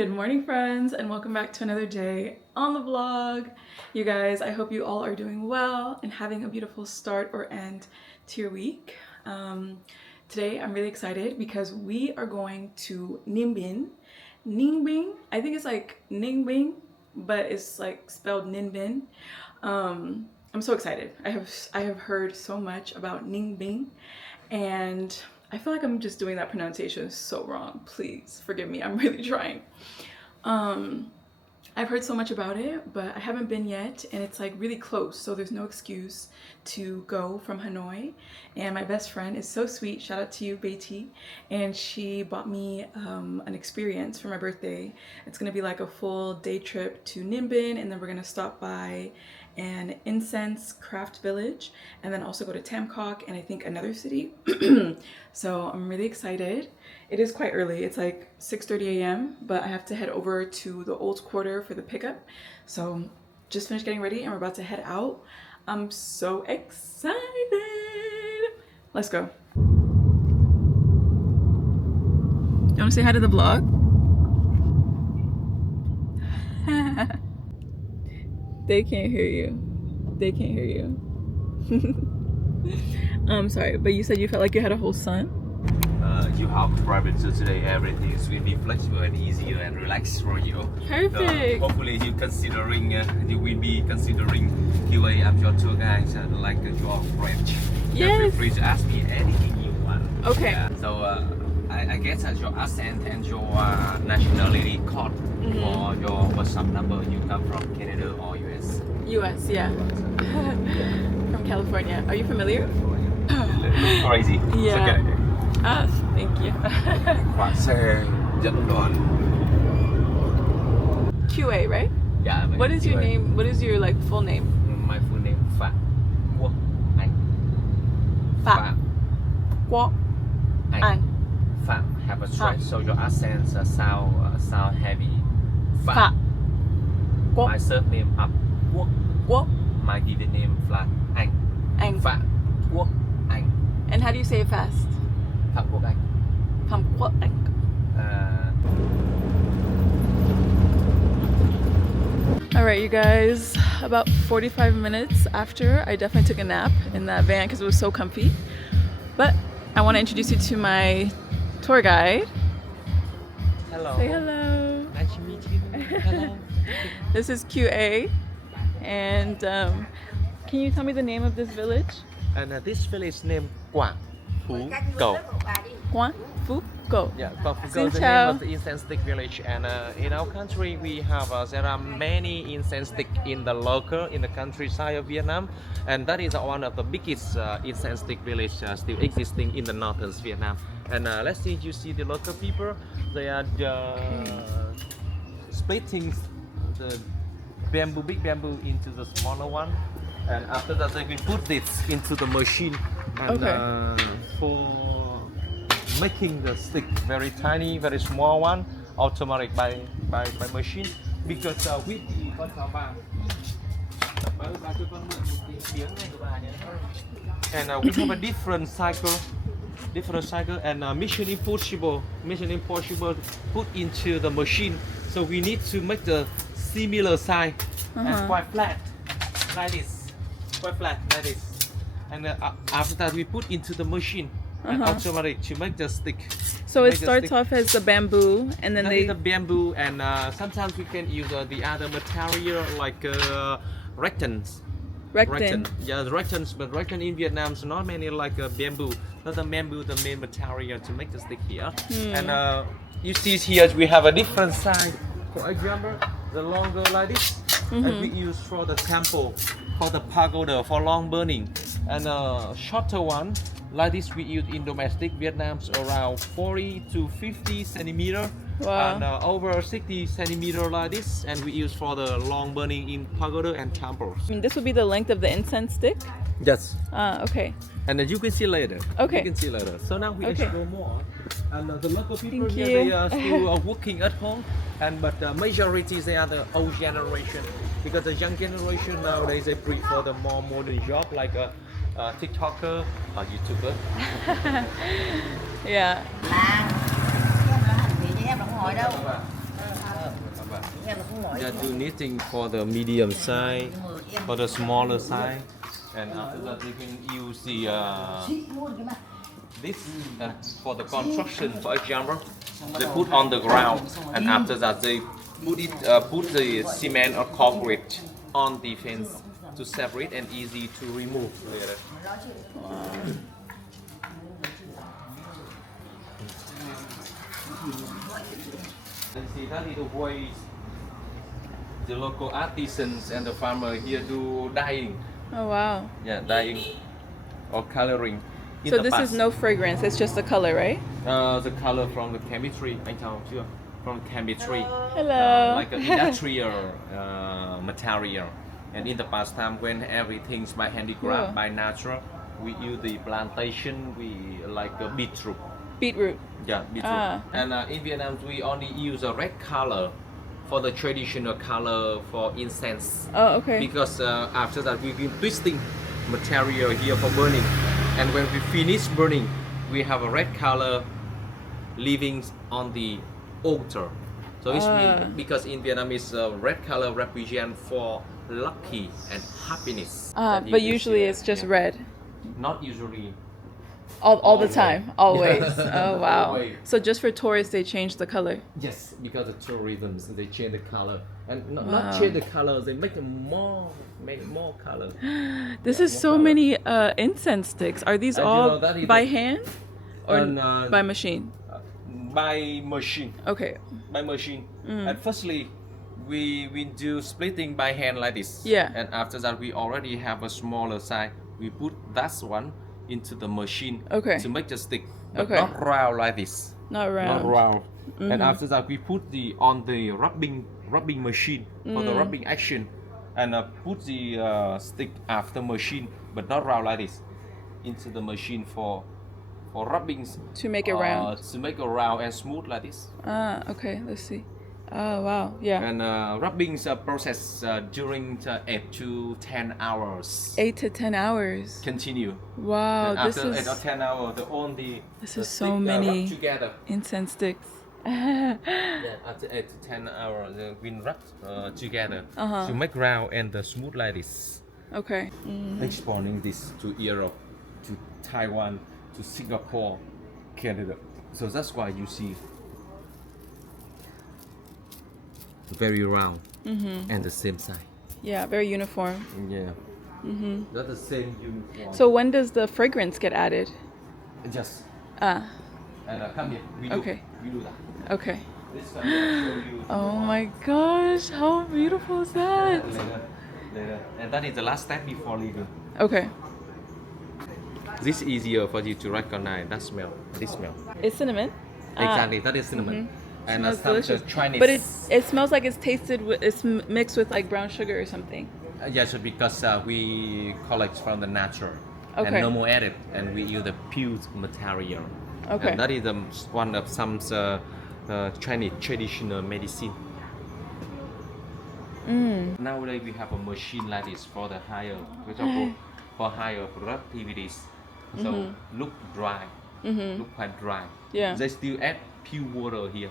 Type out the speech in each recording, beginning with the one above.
Good morning, friends, and welcome back to another day on the vlog. You guys, I hope you all are doing well and having a beautiful start or end to your week. Today, I'm really excited because we are going to Ninh Binh. Ninh Binh, I think it's like Ninh Binh, but it's like spelled Ninh Binh. I'm so excited. I have heard so much about Ninh Binh, and I feel like I'm just doing that pronunciation so wrong. Please forgive me. I'm really trying. I've heard so much about it, but I haven't been yet, and it's like really close, so there's no excuse to go from Hanoi. And my best friend is so sweet. Shout out to you, Beatty. And she bought me an experience for my birthday. It's gonna be like a full day trip to Ninh Binh, and then we're gonna stop by an incense craft village, and then also go to Tam Coc and I think another city. So I'm really excited. It is quite early. It's like 6:30 a.m. but I have to head over to the old quarter for the pickup. So just finished getting ready and we're about to head out. I'm so excited. Let's go. You want to say hi to the vlog? They can't hear you. They can't hear you. I'm sorry, but you said you felt like you had a whole son? You have private, so today everything is going to be flexible and easier and relaxed for you. Perfect. Hopefully you will be considering QA. I'm your tour guide, like your friend. Yes. Feel free to ask me anything you want. Okay. So I guess your accent and your nationality code for your WhatsApp number, you come from Canada or US? US, yeah. From California. Are you familiar? Crazy. Yeah. Okay. Thank you. Khoản xe dẫn đoàn. QA, right? Yeah. What is your name? What is your like full name? My full name Phạm Quốc Anh. Phạm Quốc Anh. Phạm have a stretch, so your accents sound heavy. Phạm Quốc. My surname Phạm Quốc. Quốc. My given name flat Anh. Anh. Phạm Quốc Anh. And how do you say it fast? Phạm Quốc Anh. Phạm Quốc Anh. All right, you guys, about 45 minutes after, I definitely took a nap in that van because it was so comfy. But I want to introduce you to my tour guide. Hello. Say hello. Nice to meet you. Hello. This is QA. And can you tell me the name of this village? And this village name Quảng Phú Cầu. Quảng Phú Cầu. Yeah, Quảng Phú Xin Cầu is the chào. name of the incense stick village, and in our country we have there are many incense stick in the countryside of Vietnam, and that is one of the biggest incense stick village still existing in the northern Vietnam. And let's see, you see the local people, they are splitting the big bamboo into the smaller one, and after that they will put this into the machine, and for making the stick very tiny, very small one, automatic by machine, because with the and we have a different cycle, and mission impossible put into the machine, so we need to make the similar size and quite flat like this, and after that we put into the machine and automatic to make the stick. So it starts off as the bamboo, and then the bamboo, and sometimes we can use the other material like rectans. rectan. Yeah, the rectans, but rectan in Vietnam is not many like bamboo. Not the bamboo, the main material to make the stick here. And you see here we have a different size. For example, the longer like this, and we use for the temple, for the pagoda, for long burning, and shorter one like this we use in domestic Vietnam's around 40 to 50 centimeter. Wow. And over 60 centimeter like this, and we use for the long burning in pagoda and temples. This would be the length of the incense stick? Yes. Okay. And you can see later. Okay. You can see later. So now we explore more. And the local people Thank here, you. they are still working at home. But the majority, they are the old generation. Because the young generation nowadays, they prefer the more modern job like a TikToker or YouTuber. Yeah. Làm. Chứ em không hỏi đâu. Yeah, do knitting for the medium size, for the smaller size, and after that you can use the this for the construction. For example, they put on the ground, and after that they put the cement or concrete on the fence to separate and easy to remove later. And see that is the way the local artisans and the farmer here do dyeing. Oh wow. Yeah, dyeing or coloring. In So the this past. is no fragrance, it's just the color, right? The color from the chemistry, anh chào chưa? From chemistry. Hello. Like an industrial material. And in the past time when everything's by handicraft, Yeah. by natural, we use the plantation, we like a beetroot. Beetroot. Yeah, beetroot. Ah. And in Vietnam, we only use a red color for the traditional color for incense. Oh, okay. Because after that, we've been twisting material here for burning. And when we finish burning, we have a red color leaving on the altar. So it's mean, because in Vietnam, it's red color represent for lucky and happiness. That But is, usually it's just yeah. red. Not usually. All the Always. time, always. Oh wow. Always. So just for tourists, they change the color. Yes, because of tourism, so they change the color, and not Wow. change the color, they make more color. This is so many incense sticks. Are these And you all know that is by the- hand or And, by machine? By machine. Okay. By machine. And firstly, we do splitting by hand like this. Yeah. And after that, we already have a smaller size. We put that one into the machine. Okay. To make the stick, but Okay. not round like this. Not round. Not round. And after that, we put on the rubbing machine for the rubbing action, and put the stick after machine, but not round like this, into the machine for rubbing. To make it round. To make it round and smooth like this. Okay. Let's see. Oh wow. Yeah. And rubbing process during 8 to 10 hours. 8 to 10 hours. Continue. Wow. And This after 8 or is 10 hours, This the is so stick, many rub together. incense sticks. Yeah, after 8 to 10 hours, we rub together to make round and smooth like this. Okay. Exporting this to Europe, to Taiwan, to Singapore, Canada. So that's why you see very round and the same size. Yeah. Very uniform. Yeah. That's the same uniform. So when does the fragrance get added? Just Ah. and come here. We do. Okay. We do that. Okay. This time I'll show you. Oh my gosh, how beautiful is that? Later. And that is the last step before leaving. Okay. This is easier for you to recognize that smell. This smell. It's cinnamon. Exactly. That is cinnamon. And Smells some delicious. Chinese. But it smells like it's tasted with mixed with like brown sugar or something. Yes, because we collect from the natural and Okay. no more added, and we use the pure material. Okay. And that is one of some Chinese traditional medicine. Nowadays we have a machine like this for the higher, for example, for higher productivities. So look dry, look quite dry. Yeah. They still add pure water here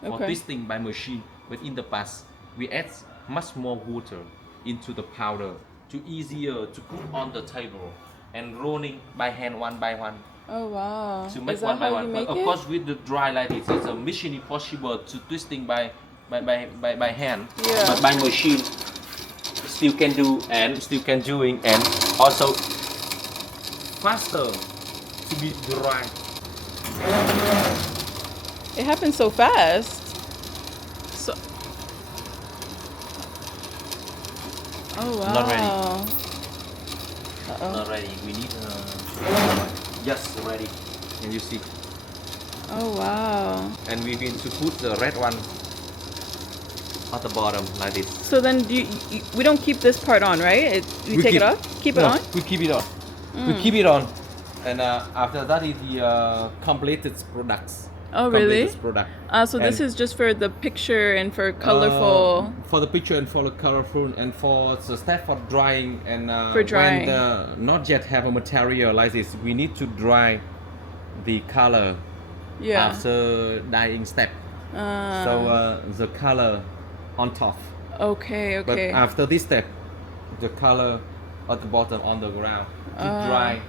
for Okay. twisting by machine. But in the past, we add much more water into the powder to easier to put on the table and rolling by hand one by one. Oh wow. To make Is that one by how one. you But make of it? course, with the dry like this, it's a mission impossible to twisting by hand. Yeah. But by machine, still can do and still can doing and also faster to be dry. It happens so fast. So. Oh wow. Not ready. Uh-oh. Not ready. We need just ready. And you see. Oh wow. And we're going to put the red one at the bottom like this. So then we don't keep this part on, right? We take it off? Keep it No, on? We keep it on. We keep it on. And after that is the completed products. Oh really? Completed product. So this And, is just for the picture and for colorful. for the picture and for the colorful and for the step for drying and For drying. when the not yet have a material like this, we need to dry the color Yeah. after dyeing step. So the color on top. Okay, But okay. after this step, the color at the bottom on the ground to dry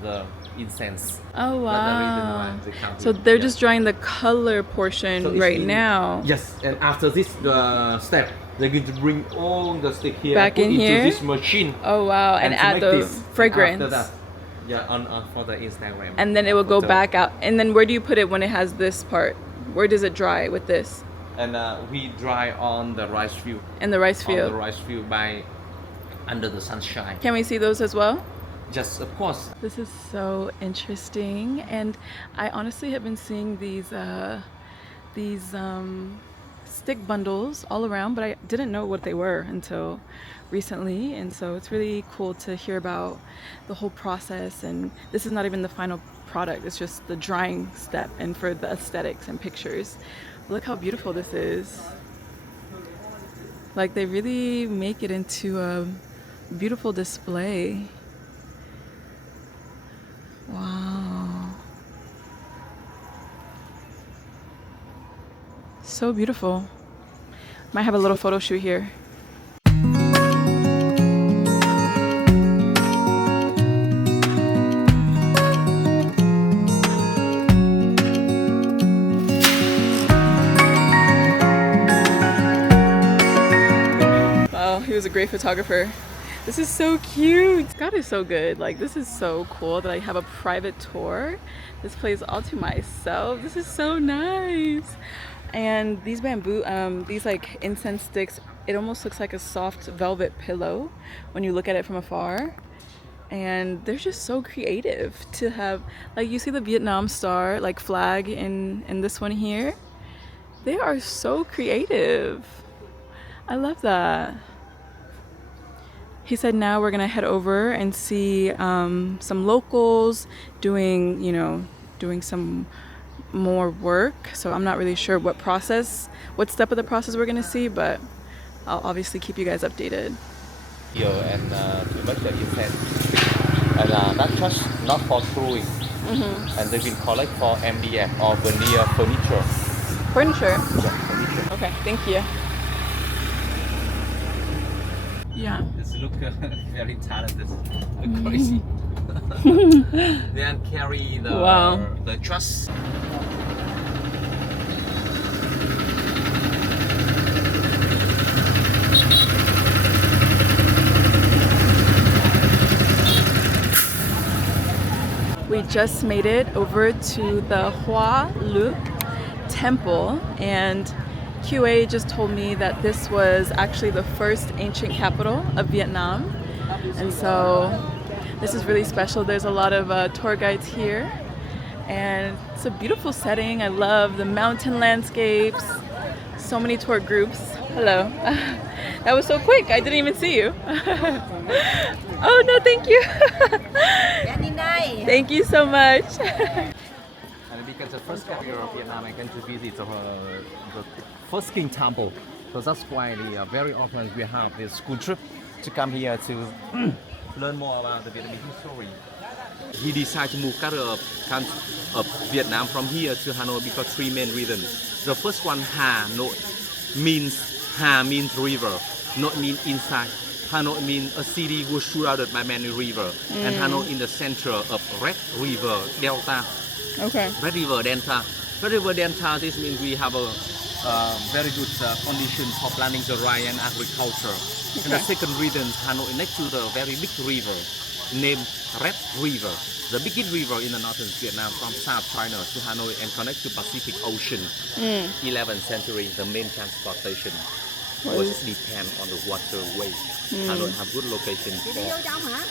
the incense. Oh That's the reason wow. why they come So here. they're Yeah. just drying the color portion So it's right in- now. Yes, and after this step, they're going to bring all the stick here Back put in into here? this machine. Oh wow, and to add make the this. And fragrance. after that, yeah, on for the Instagram. And then it will go photo. back out. And then where do you put it when it has this part? Where does it dry with this? And we dry on the rice field. In the rice On field. the rice field by under the sunshine. Can we see those as well? Just of course. This is so interesting, and I honestly have been seeing these stick bundles all around, but I didn't know what they were until recently, and so it's really cool to hear about the whole process. And this is not even the final product; it's just the drying step, and for the aesthetics and pictures. Look how beautiful this is! Like they really make it into a beautiful display. Wow. So beautiful. Might have a little photo shoot here. Wow, he was a great photographer. This is so cute. God is so good. Like, this is so cool that I have a private tour. This place all to myself. This is so nice. And these bamboo, these like incense sticks, it almost looks like a soft velvet pillow when you look at it from afar. And they're just so creative to have, like, you see the Vietnam star, like, flag in this one here. They are so creative. I love that. He said now we're gonna head over and see some locals doing some more work. So I'm not really sure what step of the process we're gonna see, but I'll obviously keep you guys updated. And to make the incense. And that's just not for screwing. And they've been collect for MDF or veneer furniture. Furniture. Yeah, furniture. Okay, thank you. Yeah. This look very talented, crazy. Then carry the truss. We just made it over to the Hoa Lu Temple, and QA just told me that this was actually the first ancient capital of Vietnam, and so this is really special. There's a lot of tour guides here, and it's a beautiful setting. I love the mountain landscapes. So many tour groups. Hello. That was so quick. I didn't even see you. Oh no, thank you. Thank you so much. And because the first capital of Vietnam, I can to visit the first king temple. So that's why very often we have this school trip to come here to learn more about the Vietnamese history. He decided to move capital of Vietnam from here to Hanoi because three main reasons. The first one, Ha means river, not mean inside. Hanoi means a city was surrounded by many rivers, and Hanoi in the center of Red River Delta. Okay. Red River Delta. Red River Delta. This means we have a very good condition for planting the rice and agriculture. Okay. And the second reason, Hanoi next to the very big river named Red River, the biggest river in the northern Vietnam from South China to Hanoi and connect to Pacific Ocean. 11th century, the main transportation was depend on the waterway. Hanoi have good location for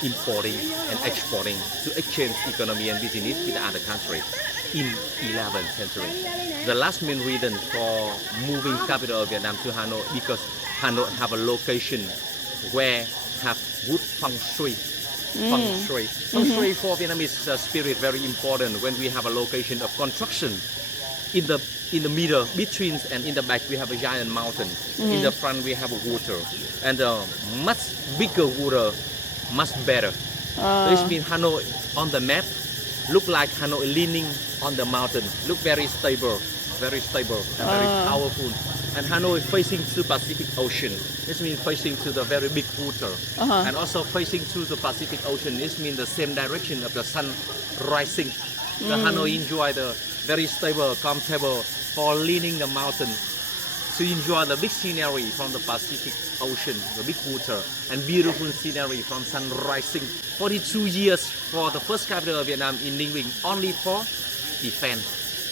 importing and exporting to exchange economy and business with other countries in 11th century. The last main reason for moving capital of Vietnam to Hanoi because Hanoi have a location where have good feng shui. Feng shui. Feng shui for Vietnamese spirit very important when we have a location of construction. In the middle, between and in the back, we have a giant mountain. In the front, we have a water, and much bigger water, much better. This means Hanoi on the map look like Hanoi leaning on the mountain, look very stable. very stable and very powerful. And Hanoi facing to Pacific Ocean. This means facing to the very big water. And also facing to the Pacific Ocean. This means the same direction of the sun rising. The Hanoi enjoy the very stable, comfortable for leaning the mountain to enjoy the big scenery from the Pacific Ocean, the big water, and beautiful scenery from sun rising. 42 years for the first capital of Vietnam in Ninh Binh, only for defense.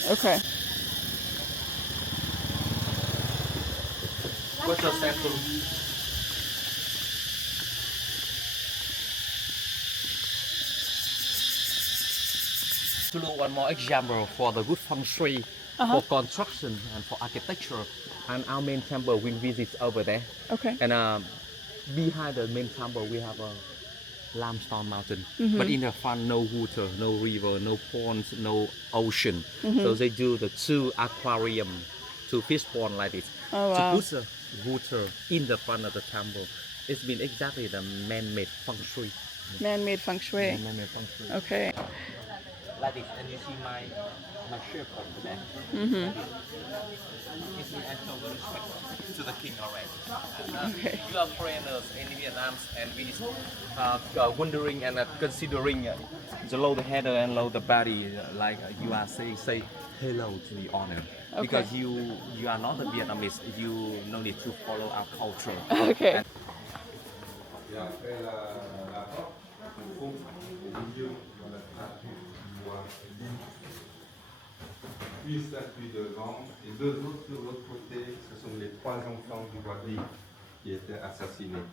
Okay. What's the sample? To look one more example for the good feng shui, for construction and for architecture. And our main temple we visit over there. Okay. And behind the main temple we have a limestone mountain. But in the front no water, no river, no ponds, no ocean. So they do the 2 aquarium, 2 fish pond like this. Oh, wow. To put the water in the front of the temple. It's been exactly the man-made feng shui. Man-made feng shui. Man-made feng shui. Okay. Like this, and you see my shirt from the back. It's me, I show the respect to the king already. Okay. You are foreigners in Vietnam, and we wondering and considering below the head and below the body, like you are say hello to the honor. Okay. Because you are not a Vietnamese, you no need to follow our culture. Okay. And puis s'appuie devant, et 2 autres sur l'autre côté, ce sont les 3 enfants du roi Di qui étaient assassinés.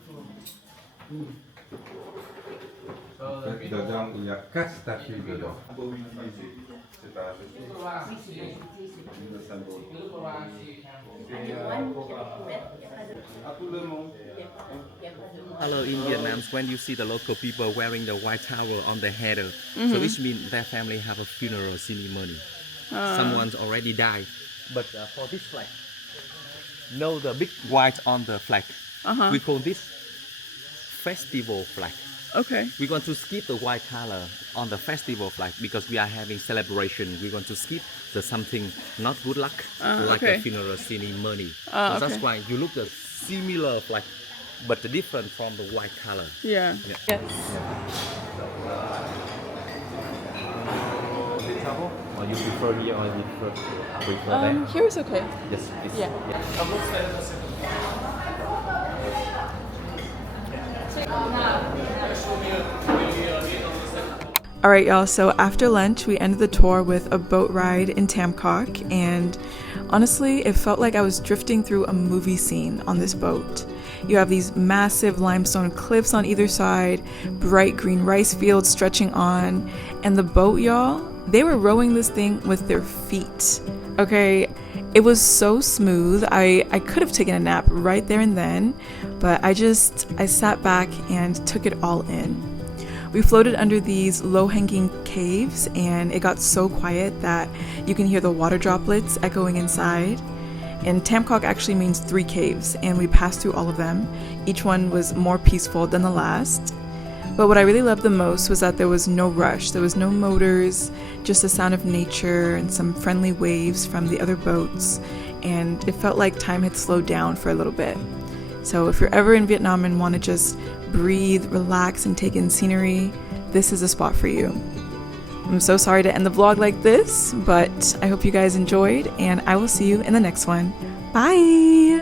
En fait, dedans, il y a 4 statues dedans. Pour utiliser, c'est pas le symbole. À tout le monde. hello in Vietnam, when you see the local people wearing the white towel on their head, so it means their family have a funeral ceremony. Someone's already died. But for this flag, no, the big white on the flag, we call this festival flag. Okay. We're going to skip the white color on the festival flag because we are having celebration. We're going to skip the something not good luck, like okay. a funeral ceremony. Okay. That's why you look the similar flag, but different from the white color. Yeah. Yes. Or you prefer here or you prefer there? Here's okay. Yes, please. Yeah. Alright y'all, so after lunch we ended the tour with a boat ride in Tam Quoc, and honestly it felt like I was drifting through a movie scene on this boat. You have these massive limestone cliffs on either side, bright green rice fields stretching on, and the boat, y'all, they were rowing this thing with their feet. Okay, it was so smooth. I could have taken a nap right there and then, but I sat back and took it all in. We floated under these low-hanging caves, and it got so quiet that you can hear the water droplets echoing inside. And Tam Quoc actually means 3 caves, and we passed through all of them. Each one was more peaceful than the last. But what I really loved the most was that there was no rush. There was no motors, just the sound of nature and some friendly waves from the other boats. And it felt like time had slowed down for a little bit. So if you're ever in Vietnam and want to just breathe, relax, and take in scenery, this is a spot for you. I'm so sorry to end the vlog like this, but I hope you guys enjoyed, and I will see you in the next one. Bye!